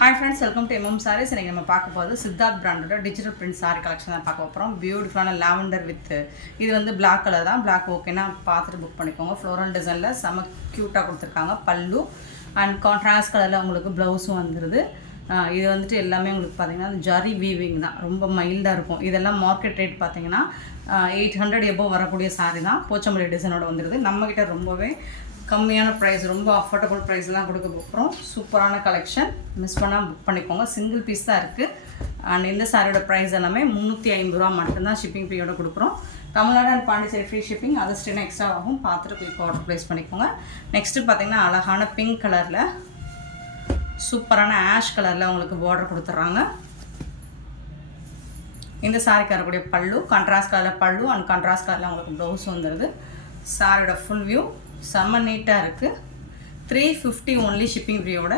Hi friends, welcome to MM Sarees. இன்னைக்கு நம்ம பார்க்க போறது சித்தார்த் பிராண்டோட டிஜிட்டல் பிரிண்ட் saree collection தான் பார்க்க போறோம். பியூட்டிஃபுல்லான lavender with இது வந்து black color தான். black ஓகேனா பார்த்துட்டு புக் பண்ணிக்கோங்க. floral designல செம கியூட்டா கொடுத்திருக்காங்க. பல்லு and contrast கலர்ல உங்களுக்கு ப்ளவுஸும் வந்துருது. இது வந்துட்டு எல்லாமே உங்களுக்கு பாத்தீங்கன்னா ஜரி வீவிங் தான். ரொம்ப மைல்டா இருக்கும். இதெல்லாம் மார்க்கெட் ரேட் பாத்தீங்கன்னா 800 above வரக்கூடிய saree தான். போச்சம்பள்ளி டிசைனோட வந்துருது. நம்ம கிட்ட ரொம்பவே கம்மியான ப்ரைஸ், ரொம்ப அஃபோர்டபுள் ப்ரைஸ்லாம் கொடுக்க போகிறோம். சூப்பரான கலெக்ஷன், மிஸ் பண்ணால் புக் பண்ணிக்கோங்க. சிங்கிள் பீஸ் தான் இருக்குது. அண்ட் இந்த சாரியோட ப்ரைஸ் எல்லாமே 350 ரூபா மட்டும்தான் ஷிப்பிங் ஃப்ரீயோட கொடுக்குறோம். Tamil Nadu and Pondicherry free shipping, அது ஸ்டென் எக்ஸ்ட்ரா ஆகும். பார்த்துட்டு போய் ஆர்டர் ப்ளேஸ் பண்ணிக்கோங்க. நெக்ஸ்ட்டு பார்த்தீங்கன்னா அழகான பிங்க் கலரில் சூப்பரான ஆஷ் கலரில் உங்களுக்கு பார்டர் கொடுத்துட்றாங்க. இந்த சாரிக்கு வரக்கூடிய பல்லு கான்ட்ராஸ்ட் கலரில் பல்லு அண்ட் கான்ட்ராஸ்ட் கலரில் உங்களுக்கு ப்ளவுஸ் வந்துடுது. சாரியோட ஃபுல் வியூ செம்ம நீட்டாக இருக்குது. 350 ஒன்லி ஷிப்பிங் ஃப்ரீயோட.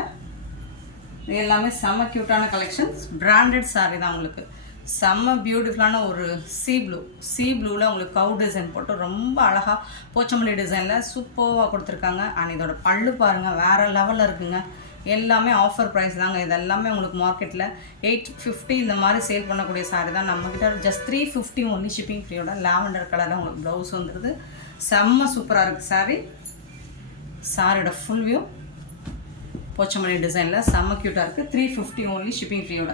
இது எல்லாமே செம்ம க்யூட்டான கலெக்ஷன்ஸ். பிராண்டட் சாரீ தான் உங்களுக்கு. செம்ம பியூட்டிஃபுல்லான ஒரு சீ ப்ளூவில் உங்களுக்கு கவு டிசைன் போட்டு ரொம்ப அழகாக போச்சம்பள்ளி டிசைனில் சூப்பராக கொடுத்துருக்காங்க. அண்ட் இதோட பல்லு பாருங்கள், வேறு லெவலில் இருக்குங்க. எல்லாமே ஆஃபர் ப்ரைஸ் தாங்க. இது எல்லாமே உங்களுக்கு மார்க்கெட்டில் 850 இந்த மாதிரி சேல் பண்ணக்கூடிய சாரீ தான். நம்மக்கிட்ட ஜஸ்ட் 350 ஒன்லி ஷிப்பிங் ஃப்ரீயோட. லாவெண்டர் கலரில் உங்களுக்கு ப்ளவுஸ் வந்துடுது. செம்ம சூப்பராக இருக்குது சாரீ. சாரியோட ஃபுல் வியூ போச்சம்பள்ளி டிசைனில் செம்ம க்யூட்டாக இருக்குது. 350 ஓன்லி ஷிப்பிங் ஃப்ரீயோட.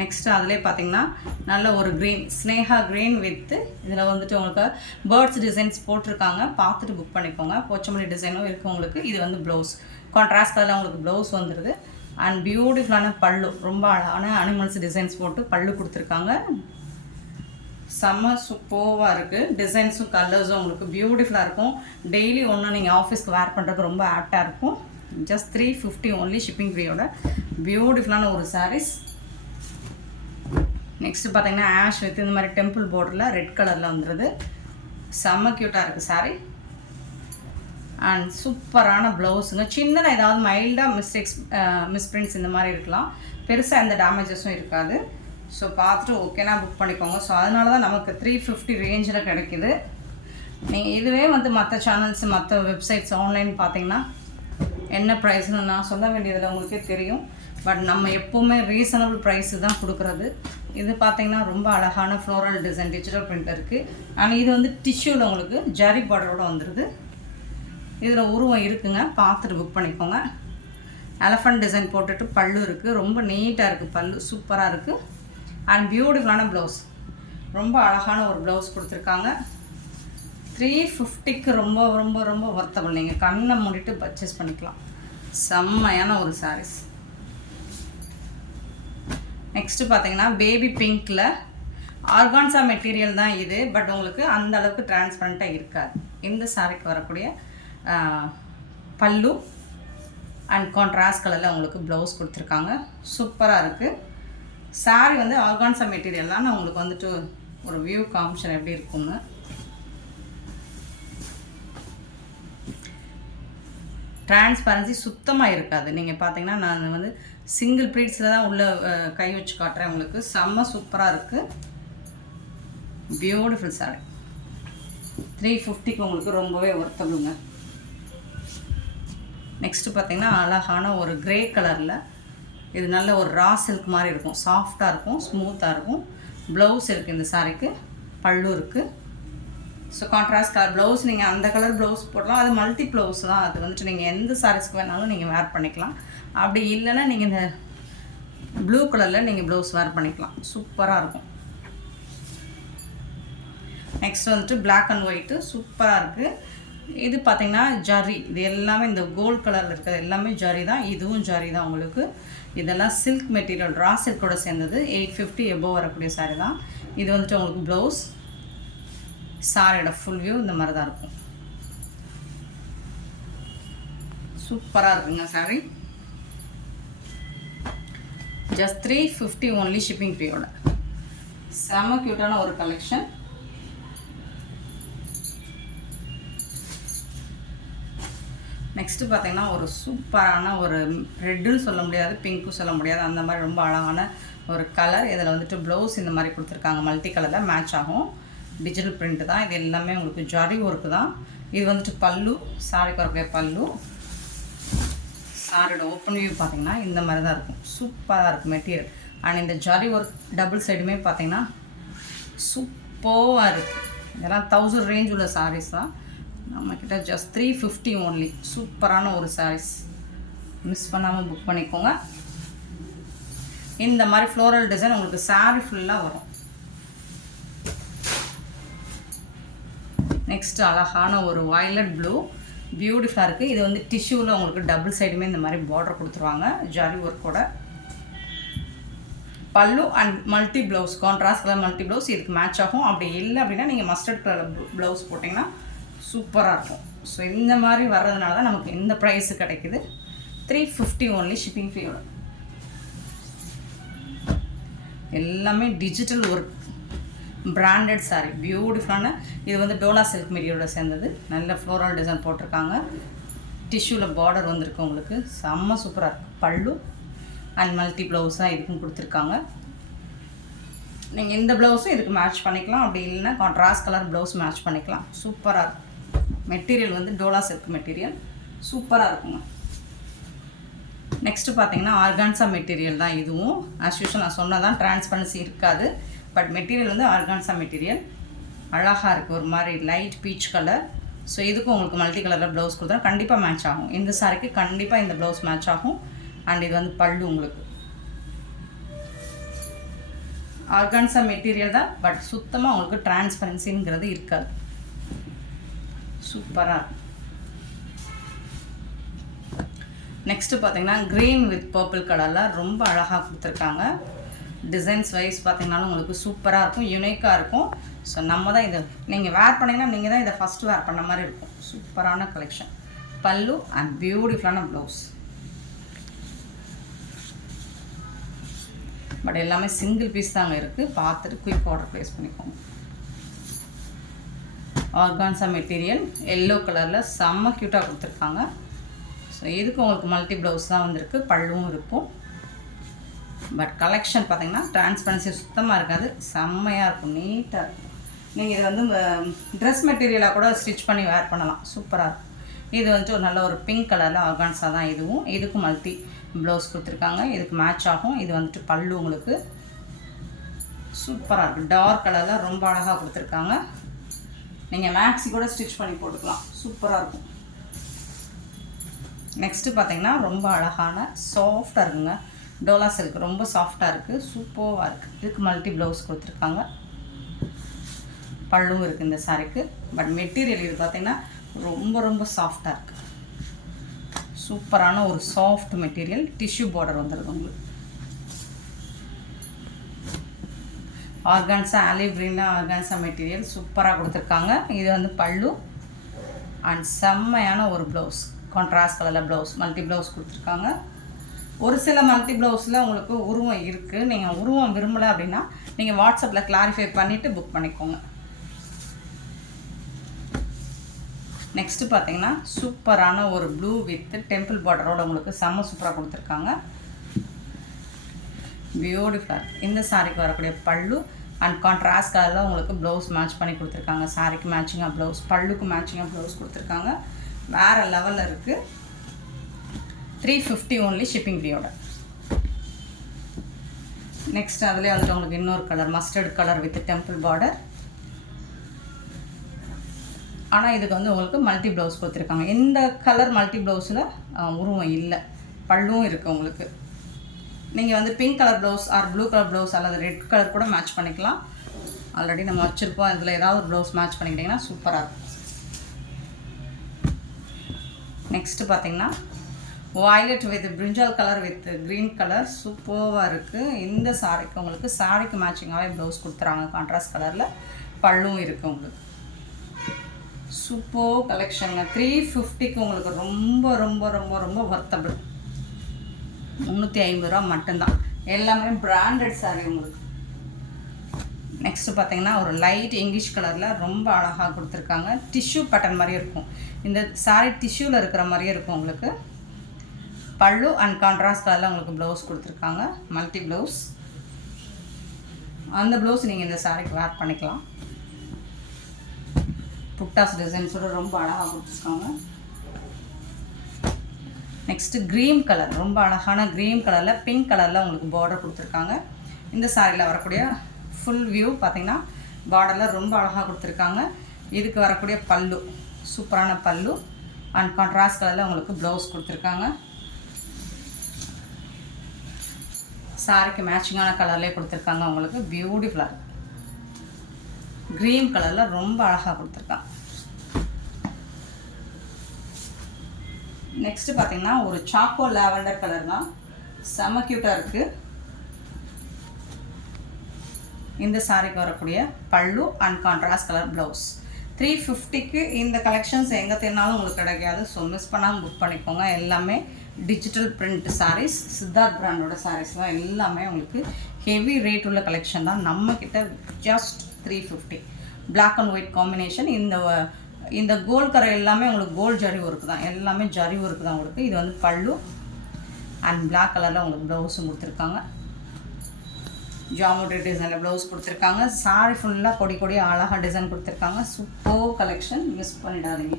நெக்ஸ்ட்டு அதிலே பார்த்தீங்கன்னா நல்ல ஒரு க்ரீன், ஸ்னேகா க்ரீன் வித்து இதில் வந்துட்டு உங்களுக்கு பேர்ட்ஸ் டிசைன்ஸ் போட்டிருக்காங்க. பார்த்துட்டு புக் பண்ணிக்கோங்க. போச்சம்பள்ளி டிசைனும் இருக்குது உங்களுக்கு. இது வந்து ப்ளவுஸ் கான்ட்ராஸ்ட் கலரில் உங்களுக்கு ப்ளவுஸ் வந்துடுது. அண்ட் பியூட்டிஃபுல்லான பல்லு, ரொம்ப அழகான அனிமல்ஸ் டிசைன்ஸ் போட்டு பல்லு கொடுத்துருக்காங்க. செம்ம சூப்பராக இருக்குது. டிசைன்ஸும் கலர்ஸும் உங்களுக்கு பியூட்டிஃபுல்லாக இருக்கும். டெய்லி ஒன்று நீங்கள் ஆஃபீஸ்க்கு வேர் பண்ணுறதுக்கு ரொம்ப ஆப்டாக இருக்கும். ஜஸ்ட் 350 ஒன்லி ஷிப்பிங் ஃப்ரீயோட பியூட்டிஃபுல்லான ஒரு சாரீஸ். நெக்ஸ்ட்டு பார்த்தீங்கன்னா ஆஷ் வித் இந்த மாதிரி டெம்பிள் பார்டரில் ரெட் கலரில் வந்துடுது. செம்ம க்யூட்டாக இருக்குது சாரீ. அண்ட் சூப்பரான ப்ளவுஸுங்க. சின்னதாக ஏதாவது மைல்டாக மிஸ்பிரிண்ட்ஸ் இந்த மாதிரி இருக்கலாம். பெருசாக எந்த டேமேஜஸும் இருக்காது. ஸோ பார்த்துட்டு ஓகேனா புக் பண்ணிக்கோங்க. ஸோ அதனால தான் நமக்கு 350 ரேஞ்சில் கிடைக்கிது. நீங்கள் இதுவே வந்து மற்ற சேனல்ஸ், மற்ற வெப்சைட்ஸ், ஆன்லைன் பார்த்தீங்கன்னா என்ன ப்ரைஸ்னு நான் சொல்ல வேண்டியதில் உங்களுக்கே தெரியும். பட் நம்ம எப்போவுமே ரீசனபிள் ப்ரைஸு தான் கொடுக்குறது. இது பார்த்தீங்கன்னா ரொம்ப அழகான ஃப்ளோரல் டிசைன் டிஜிட்டல் பிரிண்ட் இருக்குது. ஆனால் இது வந்து டிஷ்யூவில் உங்களுக்கு ஜரி பார்டரோடு வந்துடுது. இதில் உருவம் இருக்குங்க, பார்த்துட்டு புக் பண்ணிக்கோங்க. எலஃபண்ட் டிசைன் போட்டுட்டு பல்லு இருக்குது. ரொம்ப நீட்டாக இருக்குது பல்லு, சூப்பராக இருக்குது. அண்ட் பியூட்டிஃபுல்லான ப்ளவுஸ், ரொம்ப அழகான ஒரு ப்ளவுஸ் கொடுத்துருக்காங்க. 350க்கு ரொம்ப ரொம்ப ரொம்ப வர்த்தபிள். நீங்கள் கண்ணை மூடிட்டு பர்ச்சேஸ் பண்ணிக்கலாம். செம்மையான ஒரு சாரீஸ். நெக்ஸ்ட்டு பார்த்தீங்கன்னா பேபி பிங்க்கில் ஆர்கான்சா மெட்டீரியல் தான் இது. பட் உங்களுக்கு அந்த அளவுக்கு டிரான்ஸ்பரண்ட்டாக இருக்காது. இந்த சாரீக்கு வரக்கூடிய பல்லு அண்ட் கான்ட்ராஸ்ட் கலரில் உங்களுக்கு ப்ளவுஸ் கொடுத்துருக்காங்க. சூப்பராக இருக்குது. சாரீ வந்து ஆர்கான்சா மெட்டீரியல் தான். நான் உங்களுக்கு வந்துட்டு ஒரு வியூ காமிஷன் எப்படி இருக்குங்க. டிரான்ஸ்பரன்சி சுத்தமாக இருக்காது. நீங்கள் பார்த்தீங்கன்னா நான் வந்து சிங்கிள் ப்ளீட்ஸில் தான் உள்ளே கை வச்சு காட்டுறேன் உங்களுக்கு. செம்ம சூப்பராக இருக்குது. பியூட்டிஃபுல் சாரீ. 350க்கு உங்களுக்கு ரொம்பவே ஒர்த்தபுளுங்க. நெக்ஸ்ட்டு பார்த்தீங்கன்னா அழகான ஒரு க்ரே கலரில், இது நல்ல ஒரு ரா சில்க் மாதிரி இருக்கும். சாஃப்டாக இருக்கும், ஸ்மூத்தாக இருக்கும். ப்ளவுஸ் இருக்குது இந்த சாரீக்கு, பல்லு இருக்குது. ஸோ கான்ட்ராஸ்ட் கலர் ப்ளவுஸ், நீங்கள் அந்த கலர் ப்ளவுஸ் போடலாம். அது மல்டி ப்ளவுஸ் தான். அது வந்துட்டு நீங்கள் எந்த சாரீஸ்க்கு வேணாலும் நீங்கள் வேர் பண்ணிக்கலாம். அப்படி இல்லைன்னா நீங்கள் இந்த ப்ளூ கலரில் நீங்கள் ப்ளவுஸ் வேர் பண்ணிக்கலாம். சூப்பராக இருக்கும். நெக்ஸ்ட் வந்துட்டு பிளாக் அண்ட் ஒயிட்டு சூப்பராக இருக்குது. இது பார்த்தீங்கன்னா ஜரி, இது எல்லாமே இந்த கோல்ட் கலரில் இருக்கிறது எல்லாமே ஜரி தான். இதுவும் ஜரி தான் உங்களுக்கு. இதெல்லாம் சில்க் மெட்டீரியல், ரா சில்கோட சேர்ந்தது. 850 எபோவ் வரக்கூடிய சாரீ தான். இது வந்துட்டு உங்களுக்கு ப்ளவுஸ். சாரியோட ஃபுல் வியூ இந்த மாதிரி தான் இருக்கும். சூப்பராக இருக்குங்க சாரீ. ஜஸ்ட் 350 ஒன்லி ஷிப்பிங் ஃப்ரீயோட. செம்ம க்யூட்டான ஒரு கலெக்ஷன். நெக்ஸ்ட்டு பார்த்தீங்கன்னா ஒரு சூப்பரான ஒரு ரெட்டுன்னு சொல்ல முடியாது, பிங்க்கும் சொல்ல முடியாது, அந்த மாதிரி ரொம்ப அழகான ஒரு கலர். இதில் வந்துட்டு ப்ளவுஸ் இந்த மாதிரி கொடுத்துருக்காங்க. மல்டி கலரில் மேட்ச் ஆகும். டிஜிட்டல் பிரிண்ட் தான். இது எல்லாமே உங்களுக்கு ஜரி ஒர்க்கு தான். இது வந்துட்டு பல்லு, சாரிக்கு வரக்கூடிய பல்லு. சாரியோட ஓப்பன் வியூ பார்த்தீங்கன்னா இந்த மாதிரி தான் இருக்கும். சூப்பராக இருக்கும் மெட்டீரியல். அண்ட் இந்த ஜரி ஒர்க் டபுள் சைடுமே பார்த்தீங்கன்னா சூப்பராக இருக்குது. இதெல்லாம் 1000 ரேஞ்ச் உள்ள சாரீஸ் தான். நம்மக்கிட்ட ஜஸ்ட் 350 ஓன்லி. சூப்பரான ஒரு சாரீஸ், மிஸ் பண்ணாமல் புக் பண்ணிக்கோங்க. இந்த மாதிரி ஃப்ளோரல் டிசைன் உங்களுக்கு சாரீ ஃபுல்லாக வரும். நெக்ஸ்ட் அழகான ஒரு வயலட் ப்ளூ, பியூட்டிஃபுல்லாக இருக்குது. இது வந்து டிஷ்யூவில் உங்களுக்கு டபுள் சைடுமே இந்த மாதிரி பார்டர் கொடுத்துருவாங்க ஜரி ஒர்க்கோட. பல்லு and multi blouse, contrast colour multi blouse இதுக்கு மேட்ச் ஆகும். அப்படி இல்லை அப்படின்னா நீங்கள் மஸ்டர்ட் கலர் ப்ளவுஸ் போட்டிங்கன்னா சூப்பராக இருக்கும். ஸோ இந்த மாதிரி வர்றதுனால தான் நமக்கு இந்த ப்ரைஸு கிடைக்குது. 350 ஓன்லி ஷிப்பிங் ஃபீயோட. எல்லாமே டிஜிட்டல் ஒர்க், பிராண்டட் சாரீ, பியூட்டிஃபுல்லான. இது வந்து டோலா சில்க் மெட்டீரியலோட சேர்ந்தது. நல்ல ஃப்ளோரல் டிசைன் போட்டிருக்காங்க. டிஷ்யூவில் பார்டர் வந்திருக்கு உங்களுக்கு, செம்ம சூப்பராக இருக்குது. பல்லு அண்ட் மல்டி ப்ளவுஸாக இதுக்கும் கொடுத்துருக்காங்க. நீங்கள் இந்த ப்ளவுஸும் இதுக்கு மேட்ச் பண்ணிக்கலாம். அப்படி இல்லைன்னா கான்ட்ராஸ்ட் கலர் ப்ளவுஸ் மேட்ச் பண்ணிக்கலாம். சூப்பராக இருக்கும். மெட்டீரியல் வந்து டோலா சில்க் மெட்டீரியல், சூப்பராக இருக்குங்க. நெக்ஸ்ட்டு பார்த்தீங்கன்னா ஆர்கான்சா மெட்டீரியல் தான் இதுவும். ஆஸ் யூஷுவல் நான் சொன்னதான் டிரான்ஸ்பரன்சி இருக்காது. பட் மெட்டீரியல் வந்து ஆர்கான்சா மெட்டீரியல், அழகாக இருக்குது. ஒரு மாதிரி லைட் பீச் கலர். ஸோ இதுக்கும் உங்களுக்கு மல்டி கலரில் ப்ளவுஸ் கொடுத்தா கண்டிப்பாக மேட்ச் ஆகும். இந்த சாரிக்கு கண்டிப்பாக இந்த ப்ளவுஸ் மேட்ச் ஆகும். அண்ட் இது வந்து பல்லு உங்களுக்கு ஆர்கான்சா மெட்டீரியல் தான். பட் சுத்தமாக உங்களுக்கு டிரான்ஸ்பரன்சிங்கிறது இருக்காது. சூப்பராக இருக்கும். நெக்ஸ்ட்டு பார்த்தீங்கன்னா க்ரீன் வித் பர்பிள் கலரில் ரொம்ப அழகாக கொடுத்துருக்காங்க. டிசைன்ஸ் வைஸ் பார்த்தீங்கன்னாலும் உங்களுக்கு சூப்பராக இருக்கும், யூனிக்காக இருக்கும். ஸோ நம்ம தான் இதை நீங்கள் வேர் பண்ணிங்கன்னா நீங்கள் தான் இதை ஃபஸ்ட்டு வேர் பண்ண மாதிரி இருக்கும். சூப்பரான கலெக்ஷன். பல்லு அண்ட் பியூட்டிஃபுல்லான ப்ளவுஸ். பட் எல்லாமே சிங்கிள் பீஸ் தாங்க இருக்குது. பார்த்துட்டு குயிக் ஆர்டர் ப்ளேஸ் பண்ணிக்கோங்க. ஆர்கான்சா மெட்டீரியல் எல்லோ கலரில் செம்ம க்யூட்டாக கொடுத்துருக்காங்க. ஸோ இதுக்கு உங்களுக்கு மல்டி ப்ளவுஸ் தான் வந்திருக்கு, பல்லுவும் இருக்கும். பட் கலெக்ஷன் பார்த்தீங்கன்னா டிரான்ஸ்பரன்சி சுத்தமாக இருக்காது, செம்மையாக இருக்கும், நீட்டாக இருக்கும். நீங்கள் இதை வந்து ட்ரெஸ் மெட்டீரியலாக கூட ஸ்டிச் பண்ணி வேர் பண்ணலாம், சூப்பராக இருக்கும். இது வந்துட்டு ஒரு நல்ல ஒரு பிங்க் கலரில் ஆர்கான்ஸா தான் இதுவும். இதுக்கும் மல்டி ப்ளவுஸ் கொடுத்துருக்காங்க, இதுக்கு மேட்ச் ஆகும். இது வந்துட்டு பல்லு உங்களுக்கு சூப்பராக இருக்குது. டார்க் கலரில் ரொம்ப அழகாக கொடுத்துருக்காங்க. நீங்கள் மேக்ஸி கூட ஸ்டிச் பண்ணி போட்டுக்கலாம், சூப்பராக இருக்கும். நெக்ஸ்ட்டு பார்த்தீங்கன்னா ரொம்ப அழகான சாஃப்டாக இருக்குங்க. டோலா சில்க் ரொம்ப சாஃப்டாக இருக்குது, சூப்பராக இருக்குது. இதுக்கு மல்டி ப்ளவுஸ் கொடுத்துருக்காங்க, பல்லும் இருக்குது இந்த சாரிக்கு. பட் மெட்டீரியல் இது பார்த்திங்கன்னா ரொம்ப ரொம்ப சாஃப்டாக இருக்குது. சூப்பரான ஒரு சாஃப்ட் மெட்டீரியல். டிஷ்யூ பார்டர் வந்துடுது உங்களுக்கு. ஆர்கான்ஸா ஆலிவ் க்ரீனில் ஆர்கான்ஸா மெட்டீரியல் சூப்பராக கொடுத்துருக்காங்க. இது வந்து பல்லு அண்ட் செம்மையான ஒரு ப்ளவுஸ், கான்ட்ராஸ்ட் கலரில் ப்ளவுஸ், மல்டி ப்ளவுஸ் கொடுத்துருக்காங்க. ஒரு சில மல்டி ப்ளவுஸில் உங்களுக்கு உருவம் இருக்குது. நீங்கள் உருவம் விரும்பலை அப்படின்னா நீங்கள் வாட்ஸ்அப்பில் கிளாரிஃபை பண்ணிவிட்டு புக் பண்ணிக்கோங்க. நெக்ஸ்ட்டு பார்த்தீங்கன்னா சூப்பரான ஒரு ப்ளூ வித் டெம்பிள் பார்டரோட உங்களுக்கு செம்ம சூப்பராக கொடுத்துருக்காங்க, பியூட்டிஃபுல்லாக. இந்த சாரிக்கு வரக்கூடிய பல்லு அண்ட் கான்ட்ராஸ்ட் கலரில் உங்களுக்கு ப்ளவுஸ் மேட்ச் பண்ணி கொடுத்துருக்காங்க. சாரிக்கு மேட்சிங்காக ப்ளவுஸ், பல்லுக்கு மேட்சிங்காக ப்ளவுஸ் கொடுத்துருக்காங்க. வேறு லெவலில் இருக்குது. 350 ஓன்லி ஷிப்பிங் ஃப்ரீயோட. நெக்ஸ்ட் அதிலே வந்துட்டு உங்களுக்கு இன்னொரு colour mustard colour with temple border. ஆனால் இதுக்கு வந்து உங்களுக்கு மல்டி ப்ளவுஸ் கொடுத்துருக்காங்க. இந்த கலர் மல்டி ப்ளவுஸில் உருவம் இல்லை, பல்லும் இருக்குது உங்களுக்கு. நீங்கள் வந்து pink colour blouse or blue colour blouse அல்லது ரெட் கலர் கூட மேட்ச் பண்ணிக்கலாம். ஆல்ரெடி நம்ம வச்சுருப்போம், இதில் ஏதாவது ஒரு ப்ளவுஸ் மேட்ச் பண்ணிக்கிட்டிங்கன்னா சூப்பராக இருக்கும். நெக்ஸ்ட்டு பார்த்தீங்கன்னா violet with brinjal colour with green colour சூப்பராக இருக்குது. இந்த சாரிக்கு உங்களுக்கு சாரிக்கு மேட்சிங்காகவே ப்ளவுஸ் கொடுத்துறாங்க கான்ட்ராஸ்ட் கலரில், பல்லும் இருக்குது உங்களுக்கு. சூப்பர் கலெக்ஷனுங்க. 350க்கு உங்களுக்கு ரொம்ப ரொம்ப ரொம்ப ரொம்ப வர்த்தபிள். 350 ரூபா மட்டும்தான். எல்லாமே பிராண்டட் சாரீ உங்களுக்கு. நெக்ஸ்ட்டு பார்த்தீங்கன்னா ஒரு லைட் இங்கிலீஷ் கலரில் ரொம்ப அழகாக கொடுத்துருக்காங்க. டிஷ்யூ பேட்டர்ன் மாதிரியே இருக்கும். இந்த சாரீ டிஷ்யூவில் இருக்கிற மாதிரியே இருக்கும் உங்களுக்கு. பல்லு அண்ட் கான்ட்ராஸ்ட் கலரில் உங்களுக்கு ப்ளவுஸ் கொடுத்துருக்காங்க, மல்டி ப்ளவுஸ். அந்த ப்ளவுஸ் நீங்கள் இந்த சாரீக்கு வேர் பண்ணிக்கலாம். புட்டாஸ் டிசைன்ஸோட ரொம்ப அழகாக கொடுத்துருக்காங்க. நெக்ஸ்ட்டு க்ரீன் கலர், ரொம்ப அழகான க்ரீன் கலரில் பிங்க் கலரில் உங்களுக்கு பார்டர் கொடுத்துருக்காங்க. இந்த சாரியில் வரக்கூடிய ஃபுல் வியூ பார்த்திங்கன்னா பார்டரில் ரொம்ப அழகாக கொடுத்துருக்காங்க. இதுக்கு வரக்கூடிய பல்லு சூப்பரான பல்லு அண்ட் கான்ட்ராஸ்ட் கலரில் உங்களுக்கு ப்ளவுஸ் கொடுத்துருக்காங்க. சாரிக்கு மேட்சிங்கான கலர்லேயே கொடுத்துருக்காங்க. உங்களுக்கு பியூட்டிஃபுல்லாக இருக்குது. க்ரீன் கலரில் ரொம்ப அழகாக கொடுத்துருக்காங்க. நெக்ஸ்ட்டு பார்த்தீங்கன்னா ஒரு சாக்கோ லாவெண்டர் கலர் தான், செம்ம க்யூட்டாக இருக்குது. இந்த சாரிக்கு வரக்கூடிய பல்லு அண்ட் கான்ட்ராஸ்ட் கலர் ப்ளவுஸ். 350க்கு இந்த கலெக்ஷன்ஸ் எங்கே தேடினாலும் உங்களுக்கு கிடைக்காது. ஸோ மிஸ் பண்ணாமல் புக் பண்ணிக்கோங்க. எல்லாமே டிஜிட்டல் பிரிண்ட் சாரீஸ், சித்தார்த் பிராண்டோட சாரீஸ் தான். எல்லாமே உங்களுக்கு ஹெவி ரேட் உள்ள கலெக்ஷன் தான். நம்மக்கிட்ட just 350. Black and white combination. இந்த கோல்ட் கரை எல்லாமே உங்களுக்கு கோல்ட் ஜரி ஒர்க்கு தான், எல்லாமே ஜரி ஒர்க்கு தான் உங்களுக்கு. இது வந்து பல்லு அண்ட் பிளாக் கலரில் உங்களுக்கு ப்ளவுஸும் கொடுத்துருக்காங்க. ஜாமெட்ரி டிசைனில் ப்ளவுஸ் கொடுத்துருக்காங்க. சாரி ஃபுல்லாக கொடி கொடி அழகாக டிசைன் கொடுத்துருக்காங்க. சூப்பர் கலெக்ஷன், மிஸ் பண்ணிடாதீங்க.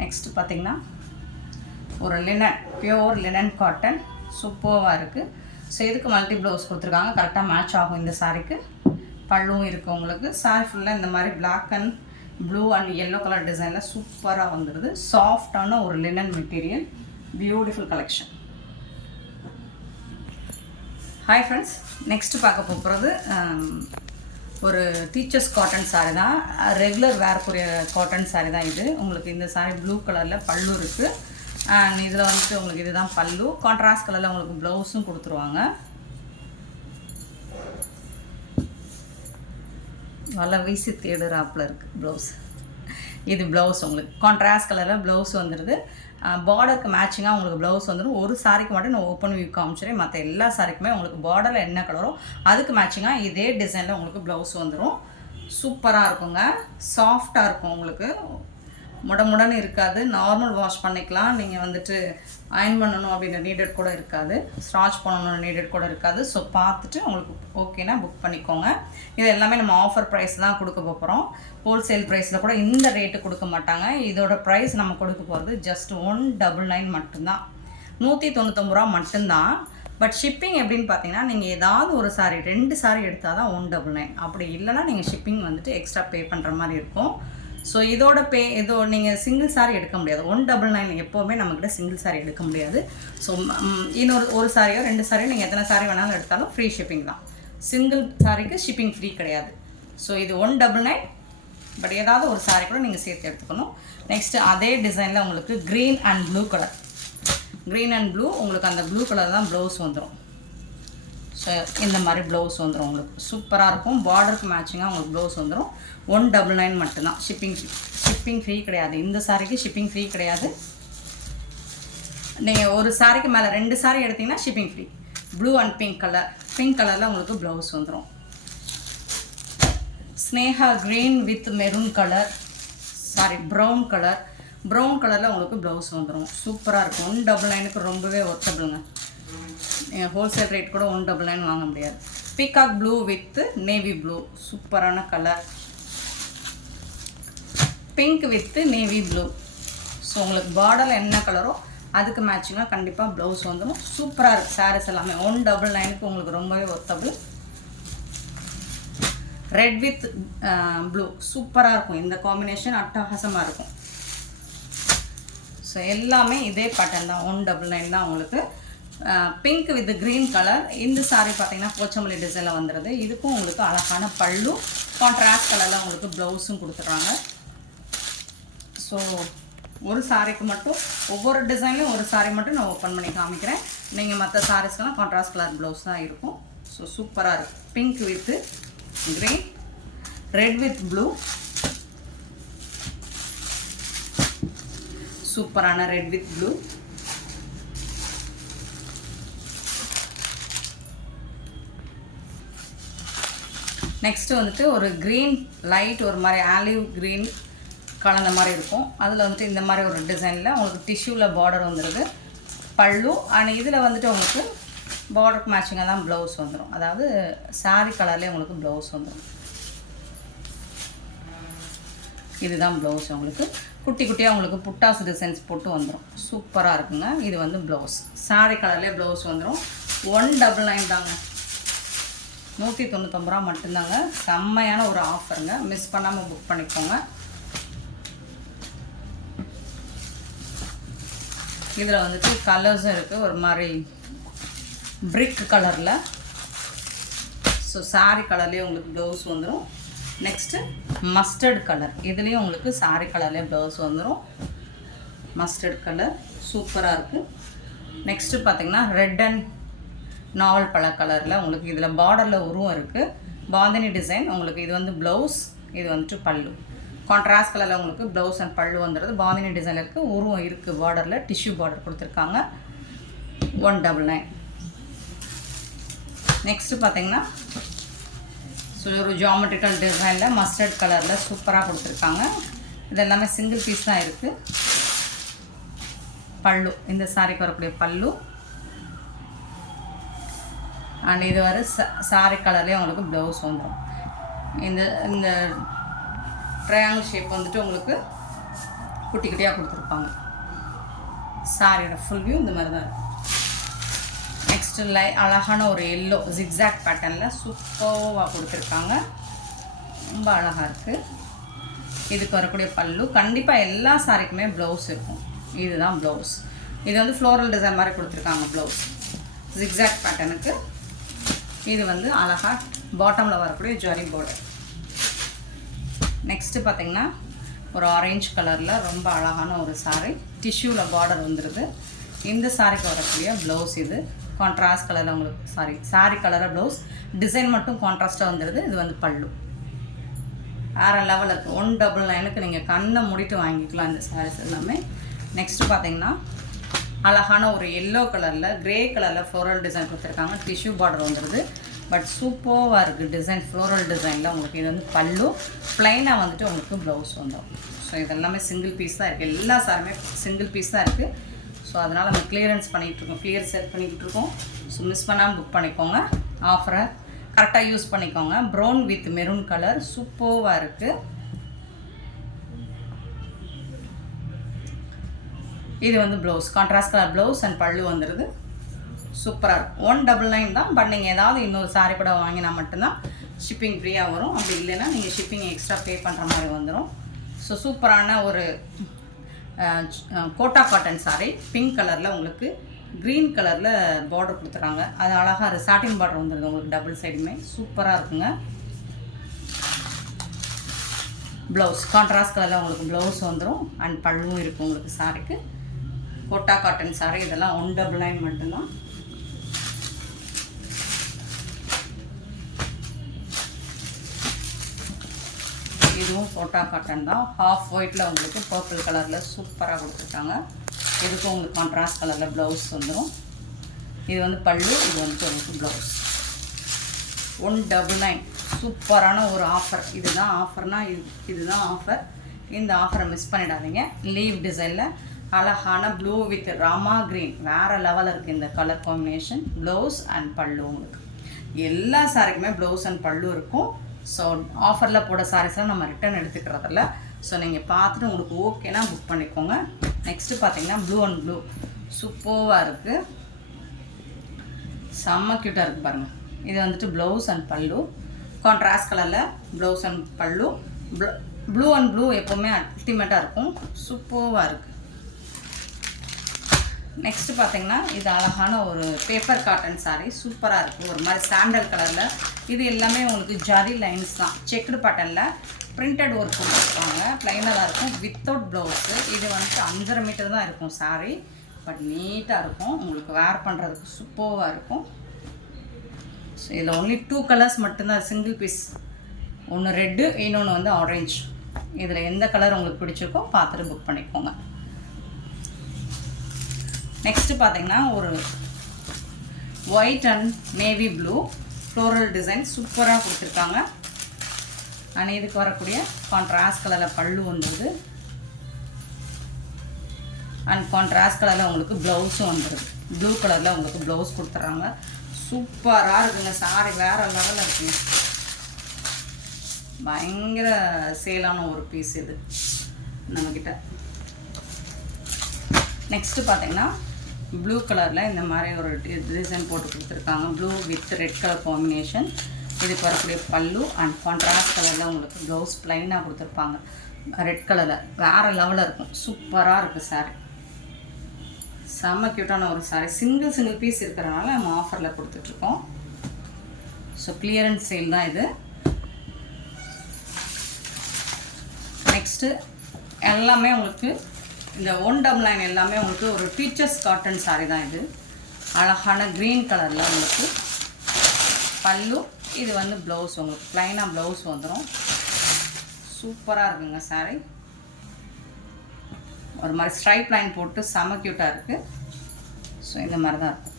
நெக்ஸ்ட்டு பார்த்திங்கன்னா ஒரு லினன், பியோர் லினன் காட்டன், சூப்பராக இருக்குது. ஸோ இதுக்கு மல்டி ப்ளவுஸ் கொடுத்துருக்காங்க, கரெக்டாக மேட்ச் ஆகும் இந்த சாரிக்கு. பல்லும் இருக்குது உங்களுக்கு. சாரி ஃபுல்லாக இந்த மாதிரி black and blue and yellow colour டிசைனில் சூப்பராக வந்துடுது. சாஃப்டான ஒரு linen material, beautiful collection. Hi friends, next பார்க்க போகிறது ஒரு டீச்சர்ஸ் காட்டன் சாரி தான். ரெகுலர் வேர்க்குரிய காட்டன் சாரி தான் இது. உங்களுக்கு இந்த சாரி ப்ளூ கலரில் பல்லு இருக்குது. அண்ட் இதில் வந்துட்டு உங்களுக்கு இதுதான் பல்லு. கான்ட்ராஸ்ட் கலரில் உங்களுக்கு ப்ளவுஸும் கொடுத்துருவாங்க. வலை வீசி தேடுறாப்பில் இருக்குது ப்ளவுஸ். இது ப்ளவுஸ் உங்களுக்கு கான்ட்ராஸ்ட் கலரில் ப்ளவுஸ் வந்துடுது. பார்டருக்கு மேட்சிங்காக உங்களுக்கு ப்ளவுஸ் வந்துடும். ஒரு சாரிக்கு மட்டும் நான் ஓப்பன் வியூ காமிச்சிடுறேன். மற்ற எல்லா சாரிக்குமே உங்களுக்கு பார்டரில் என்ன கலரோ அதுக்கு மேட்சிங்காக இதே டிசைனில் உங்களுக்கு ப்ளவுஸ் வந்துடும். சூப்பராக இருக்குங்க, சாஃப்டாக இருக்கும். உங்களுக்கு முடமுடன்னு இருக்காது. நார்மல் வாஷ் பண்ணிக்கலாம். நீங்கள் வந்துட்டு அயன் பண்ணணும் அப்படின்ற நீடட் கூட இருக்காது, ஸ்டார்ச் பண்ணணும்னு நீடட் கூட இருக்காது. ஸோ பார்த்துட்டு உங்களுக்கு ஓகேனா புக் பண்ணிக்கோங்க. இது எல்லாமே நம்ம ஆஃபர் ப்ரைஸ் தான் கொடுக்க போகிறோம். ஹோல்சேல் ப்ரைஸில் கூட இந்த ரேட்டு கொடுக்க மாட்டாங்க. இதோட ப்ரைஸ் நம்ம கொடுக்க போகிறது ஜஸ்ட் 199 மட்டும்தான், 199 ரூபா மட்டும்தான். பட் ஷிப்பிங் எப்படின்னு பார்த்தீங்கன்னா, நீங்கள் ஏதாவது ஒரு சாரி 2 சாரி எடுத்தால் தான் 199. அப்படி இல்லைனா நீங்கள் ஷிப்பிங் வந்துட்டு எக்ஸ்ட்ரா பே பண்ணுற மாதிரி இருக்கும். ஸோ இதோட நீங்கள் சிங்கிள் சாரி எடுக்க முடியாது. 199 எப்போவுமே நம்மக்கிட்ட சிங்கிள் சாரி எடுக்க முடியாது. ஸோ ஒரு சாரியோ 2 சாரியோ நீங்கள் எத்தனை சாரி வேணாலும் எடுத்தாலும் ஃப்ரீ ஷிப்பிங் தான். சிங்கிள் சாரிக்கு ஷிப்பிங் ஃப்ரீ கிடையாது. ஸோ இது 199. பட் ஏதாவது ஒரு சாரி கூட நீங்கள் சேர்த்து எடுத்துக்கணும். நெக்ஸ்ட்டு அதே டிசைனில் உங்களுக்கு green and blue colour, green and blue உங்களுக்கு அந்த ப்ளூ கலர் தான் ப்ளவுஸ் வந்துடும். ஸோ இந்த மாதிரி ப்ளவுஸ் வந்துடும் உங்களுக்கு. சூப்பராக இருக்கும். பார்டருக்கு மேட்சிங்காக உங்களுக்கு ப்ளவுஸ் வந்துடும். 199 மட்டும்தான். ஷிப்பிங் ஃப்ரீ கிடையாது. இந்த சாரிக்கு ஷிப்பிங் ஃப்ரீ கிடையாது. நீங்கள் ஒரு சாரிக்கு மேலே 2 சாரி எடுத்திங்கன்னா shipping free. Blue and pink கலரில் உங்களுக்கு ப்ளவுஸ் வந்துடும். Sneha green with maroon colour, brown கலரில் உங்களுக்கு ப்ளவுஸ் வந்துடும். சூப்பராக இருக்கும். 199க்கு ரொம்பவே ஒர்த்தபிளுங்க. ஹோல்சேல் ரேட் கூட 199 வாங்க முடியாது. Peacock blue with navy blue, சூப்பரான colour. Pink with navy blue. So உங்களுக்கு பார்டரில் என்ன கலரோ அதுக்கு மேட்சிங்காக கண்டிப்பாக ப்ளவுஸ் வந்துடும். சூப்பராக இருக்குது சாரீஸ் எல்லாமே. 199க்கு உங்களுக்கு ரொம்பவே ஒர்த்தபிள். ரெட் வித் ப்ளூ சூப்பராக இருக்கும். இந்த காம்பினேஷன் அட்டகாசமாக இருக்கும். ஸோ எல்லாமே இதே பேட்டர்ன் தான். 199 தான் உங்களுக்கு. Pink with green colour. இந்த சாரீ பார்த்தீங்கன்னா போச்சமல்லி டிசைனில் வந்துடுது. இதுக்கும் உங்களுக்கு அழகான பல்லு, கான்ட்ராஸ்ட் கலரில் உங்களுக்கு ப்ளவுஸும் கொடுத்துட்றாங்க. ஸோ ஒரு சாரிக்கு மட்டும் ஒவ்வொரு டிசைன்லையும் ஒரு சாரி மட்டும் நான் ஓப்பன் பண்ணி காமிக்கிறேன். நீங்கள் மற்ற சாரீஸ்க்கெல்லாம் கான்ட்ராஸ்ட் கலர் ப்ளவுஸ் தான் இருக்கும். ஸோ சூப்பராக இருக்குது. Pink with green, red with blue, சூப்பரான ரெட் வித் ப்ளூ. நெக்ஸ்ட்டு வந்துட்டு ஒரு க்ரீன் லைட், ஒரு மாதிரி ஆலிவ் க்ரீன் கலந்த மாதிரி இருக்கும். அதில் வந்துட்டு இந்த மாதிரி ஒரு டிசைனில் உங்களுக்கு டிஷ்யூவில் பார்டர் வந்துடுது. பல்லு அண்ட் இதில் வந்துட்டு உங்களுக்கு பார்டருக்கு மேட்சிங்காக தான் ப்ளவுஸ் வந்துடும். அதாவது சாரி கலர்லேயே உங்களுக்கு ப்ளவுஸ் வந்துடும். இதுதான் ப்ளவுஸ் உங்களுக்கு. குட்டி குட்டியாக உங்களுக்கு புட்டாஸ் டிசைன்ஸ் போட்டு வந்துடும். சூப்பராக இருக்குங்க. இது வந்து ப்ளவுஸ், சாரி கலர்லேயே ப்ளவுஸ் வந்துடும். 199 தாங்க, 199 ரூபா மட்டும்தாங்க. செம்மையான ஒரு ஆஃபருங்க, மிஸ் பண்ணாமல் புக் பண்ணிக்கோங்க. இதில் வந்துட்டு கலர்ஸும் இருக்குது, ஒரு மாதிரி பிரிக் கலரில். ஸோ சாரி கலர்லேயே உங்களுக்கு ப்ளவுஸ் வந்துடும். நெக்ஸ்ட்டு மஸ்டர்ட் கலர், இதுலேயும் உங்களுக்கு சாரி கலர்லேயே ப்ளவுஸ் வந்துடும். மஸ்டர்ட் கலர் சூப்பராக இருக்குது. நெக்ஸ்ட்டு பார்த்திங்கன்னா ரெட் அண்ட் நாவல் பழ கலரில் உங்களுக்கு இதில் பார்டரில் உருவம் இருக்குது. பாந்தினி டிசைன் உங்களுக்கு. இது வந்து ப்ளவுஸ், இது வந்துட்டு பல்லு. கான்ட்ராஸ்ட் கலரில் உங்களுக்கு ப்ளவுஸ் அண்ட் பல்லு வந்துடுது. பாந்தினி டிசைனில் இருக்குது, உருவம் இருக்குது பார்டரில். டிஷ்யூ பார்டர் கொடுத்துருக்காங்க. 199. நெக்ஸ்ட்டு பார்த்திங்கன்னா ஸோ ஒரு ஜாமெட்ரிக்கல் டிசைனில் மஸ்டர்ட் கலரில் சூப்பராக கொடுத்துருக்காங்க. இது எல்லாமே சிங்கிள் பீஸ் தான் இருக்குது. பல்லு, இந்த சாரிக்கு வரக்கூடிய பல்லு. அண்ட் இது வர சாரி கலர்லேயே உங்களுக்கு ப்ளவுஸ் வந்துடும். இந்த ட்ரையாங்கிள் ஷேப் வந்துட்டு உங்களுக்கு குட்டி குட்டியாக கொடுத்துருப்பாங்க. சாரியோட ஃபுல் வியூ இந்த மாதிரி தான் இருக்கும். நெக்ஸ்ட்டு அழகான ஒரு எல்லோ ஜிக்ஸாக் பேட்டர்னில் சூப்பராக கொடுத்துருக்காங்க. ரொம்ப அழகாக இருக்குது. இதுக்கு வரக்கூடிய பல்லு. கண்டிப்பாக எல்லா சாரிக்குமே ப்ளவுஸ் இருக்கும். இதுதான் ப்ளவுஸ். இது வந்து ஃப்ளோரல் டிசைன் மாதிரி கொடுத்துருக்காங்க ப்ளவுஸ், ஜிக்ஸாக் பேட்டர்னுக்கு. இது வந்து அழகாக பாட்டமில் வரக்கூடிய ஜரி பார்டர். நெக்ஸ்ட்டு பார்த்திங்கன்னா ஒரு ஆரஞ்சு கலரில் ரொம்ப அழகான ஒரு சாரி, டிஷ்யூவில் பார்டர் வந்துடுது. இந்த சாரிக்கு வரக்கூடிய ப்ளவுஸ். இது கான்ட்ராஸ்ட் கலரில் உங்களுக்கு சாரி கலராக ப்ளவுஸ், டிசைன் மட்டும் கான்ட்ராஸ்ட்டாக வந்துடுது. இது வந்து பல்லு. வேறு லெவலில் இருக்குது. 199க்கு நீங்கள் கண்ணை மூடிட்டு வாங்கிக்கலாம் இந்த சாரீஸ் எல்லாமே. நெக்ஸ்ட்டு பார்த்திங்கன்னா அழகான ஒரு எல்லோ கலரில் க்ரே கலரில் ஃப்ளோரல் டிசைன் கொடுத்துருக்காங்க. டிஷ்யூ பார்டர் வந்துடுது. பட் சூப்பராக இருக்குது டிசைன், ஃப்ளோரல் டிசைனில் உங்களுக்கு. இது வந்து பல்லு. ப்ளைனாக வந்துட்டு உங்களுக்கு ப்ளவுஸ் வந்துடும். ஸோ இதெல்லாமே சிங்கிள் பீஸ் தான் இருக்குது. எல்லா சாருமே சிங்கிள் பீஸ் தான் இருக்குது. ஸோ அதனால் நம்ம கிளியர் சேல் பண்ணிக்கிட்டு இருக்கோம். ஸோ மிஸ் பண்ணாமல் புக் பண்ணிக்கோங்க. ஆஃபரை கரெக்டாக யூஸ் பண்ணிக்கோங்க. ப்ரௌன் வித் மெரூன் கலர் சூப்பராக இருக்குது. இது வந்து blouse, contrast colour blouse and பல்லு வந்துடுது. சூப்பராக இருக்கும். 199 தான். பட் நீங்கள் ஏதாவது இன்னொரு சாரி கூட வாங்கினா மட்டும்தான் ஷிப்பிங் ஃப்ரீயாக வரும். அப்படி இல்லைன்னா நீங்கள் ஷிப்பிங் எக்ஸ்ட்ரா பே பண்ணுற மாதிரி வந்துடும். ஸோ சூப்பரான ஒரு கோட்டா காட்டன் சாரி, பிங்க் கலரில் உங்களுக்கு க்ரீன் கலரில் பார்டர் கொடுத்துறாங்க. அது அழகாக சாட்டின் பார்டர் வந்துடுது உங்களுக்கு டபுள் சைடுமே. சூப்பராக இருக்குங்க. ப்ளவுஸ் கான்ட்ராஸ்ட் கலரில் உங்களுக்கு ப்ளவுஸ் வந்துடும் அண்ட் பல்லுவும் இருக்கும் உங்களுக்கு சாரிக்கு. கோட்டா காட்டன் சாரி இதெல்லாம் 199 மட்டும்தான். இதுவும் கோட்டா காட்டன் தான். ஹாஃப் ஒயிட்டில் உங்களுக்கு பர்பிள் கலரில் சூப்பராக கொடுத்துருக்காங்க. இதுக்கும் உங்களுக்கு கான்ட்ராஸ்ட் கலரில் ப்ளவுஸ் வந்துடும். இது வந்து பல்லு, இது வந்து உங்களுக்கு ப்ளவுஸ். 199 சூப்பரான ஒரு ஆஃபர். இதுதான் ஆஃபர்னால் இதுதான் ஆஃபர். இந்த ஆஃபரை மிஸ் பண்ணிடாதீங்க. லீவ் டிசைனில் அழகான ப்ளூ வித் ராமா க்ரீன், வேறு லெவலில் இருக்குது இந்த கலர் காம்பினேஷன். ப்ளவுஸ் அண்ட் பல்லு உங்களுக்கு எல்லா சாரிக்குமே ப்ளவுஸ் அண்ட் பல்லு இருக்கும். ஸோ ஆஃபரில் போட சாரீஸ்லாம் நம்ம ரிட்டன் எடுத்துக்கிறதில்ல. ஸோ நீங்கள் பார்த்துட்டு உங்களுக்கு ஓகேனா புக் பண்ணிக்கோங்க. நெக்ஸ்ட்டு பார்த்தீங்கன்னா ப்ளூ அண்ட் ப்ளூ சூப்பராக இருக்குது. செம்ம க்யூட்டாக இருக்குது பாருங்கள். இது வந்துட்டு ப்ளவுஸ் அண்ட் பல்லு, கான்ட்ராஸ்ட் கலரில் ப்ளவுஸ் அண்ட் பல்லு. ப்ளூ அண்ட் ப்ளூ எப்போவுமே அல்டிமேட்டாக இருக்கும். சூப்பராக இருக்குது. நெக்ஸ்ட்டு பார்த்தீங்கன்னா இது அழகான ஒரு பேப்பர் காட்டன் சாரீ, சூப்பராக இருக்குது. ஒரு மாதிரி சாண்டல் கலரில். இது எல்லாமே உங்களுக்கு ஜரி லைன்ஸ் தான். செக்குடு பேட்டர்னில் பிரிண்டட் ஒர்க் கொடுத்துருக்காங்க. ப்ளைனாக தான் இருக்கும் வித்தவுட் ப்ளவுஸு. இது வந்துட்டு 5.5 மீட்டர் தான் இருக்கும் சாரீ. பட் நீட்டாக இருக்கும். உங்களுக்கு வேர் பண்ணுறதுக்கு சூப்பராக இருக்கும். ஸோ இதில் ஒன்லி 2 கலர்ஸ் மட்டும்தான் சிங்கிள் பீஸ். ஒன்று ரெட்டு, இன்னொன்று வந்து ஆரஞ்சு. இதில் எந்த கலர் உங்களுக்கு பிடிச்சிருக்கோ பார்த்துட்டு புக் பண்ணிக்கோங்க. நெக்ஸ்ட்டு பார்த்தீங்கன்னா ஒரு white and navy blue floral design சூப்பராக கொடுத்துருக்காங்க. அண்ட் இதுக்கு வரக்கூடிய கான்ட்ராஸ்ட் கலரில் பல்லு வந்துடுது அண்ட் கான்ட்ராஸ்ட் கலரில் உங்களுக்கு ப்ளவுஸும் வந்துடுது. ப்ளூ கலரில் உங்களுக்கு ப்ளவுஸ் கொடுத்துட்றாங்க. சூப்பராக இருக்குங்க சாரி, வேறு லெவலில் இருக்குங்க. பயங்கர சேலான ஒரு பீஸ் இது நம்மக்கிட்ட. நெக்ஸ்ட்டு பார்த்தீங்கன்னா ப்ளூ கலரில் இந்த மாதிரி ஒரு டிசைன் போட்டு கொடுத்துருக்காங்க. Blue with red colour combination. இதுக்கு வரக்கூடிய பல்லு அண்ட் கான்ட்ராஸ்ட் கலரில் உங்களுக்கு ப்ளவுஸ் ப்ளைனாக கொடுத்துருப்பாங்க. ரெட் கலரில் வேறு லெவலில் இருக்கும். சூப்பராக இருக்குது சாரீ. செம்ம க்யூட்டான ஒரு சாரீ. சிங்கிள் பீஸ் இருக்கிறனால நம்ம ஆஃபரில் கொடுத்துட்ருக்கோம். ஸோ கிளியரன்ஸ் சேல் தான் இது. நெக்ஸ்ட்டு எல்லாமே உங்களுக்கு இந்த 199 எல்லாமே உங்களுக்கு ஒரு டீச்சர்ஸ் காட்டன் சாரீ தான் இது. அழகான க்ரீன் கலரில் உங்களுக்கு பல்லு. இது வந்து ப்ளவுஸ் உங்களுக்கு ப்ளைனாக ப்ளவுஸ் வந்துடும். சூப்பராக இருக்குங்க சாரீ. ஒரு மாதிரி ஸ்ட்ரைப் லைன் போட்டு செம க்யூட்டாக இருக்குது. ஸோ இந்த மாதிரி தான் இருக்கும்.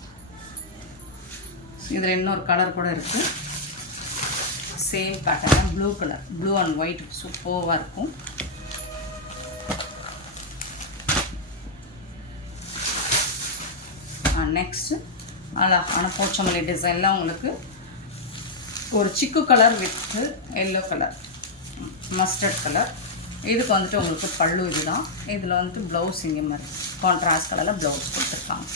இதில் இன்னொரு கலர் கூட இருக்குது. Same pattern blue colour, blue and white சூப்பராக இருக்கும். நெக்ஸ்ட்டு அழகான போச்சமல்லி டிசைன்லாம் உங்களுக்கு ஒரு சிக்கு colour with yellow colour, mustard colour. இதுக்கு வந்துட்டு உங்களுக்கு பல்லு இதுதான். இதில் வந்துட்டு ப்ளவுஸ் இங்கே மாதிரி கான்ட்ராஸ்ட் கலரில் ப்ளவுஸ் கொடுத்துருக்காங்க.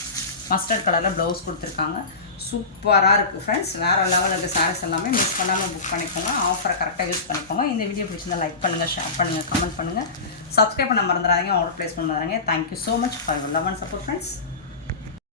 மஸ்டர்ட் கலரில் ப்ளவுஸ் கொடுத்துருக்காங்க. சூப்பராக இருக்குது ஃப்ரெண்ட்ஸ். வேறு லெவலில் இருக்குது சாரீஸ் எல்லாமே. மிஸ் பண்ணாமல் புக் பண்ணிக்கோங்க. ஆஃபரை கரெக்டாக யூஸ் பண்ணிக்கோங்க. இந்த வீடியோ பிடிச்சிருந்தால் லைக் பண்ணுங்கள், ஷேர் பண்ணுங்கள், கமெண்ட் பண்ணுங்கள். சப்ஸ்கிரைப் பண்ண மறந்துடாதீங்க. ஆர்டர் ப்ளேஸ் பண்ண மறந்துடாதீங்க. Thank you so much for your love and support friends.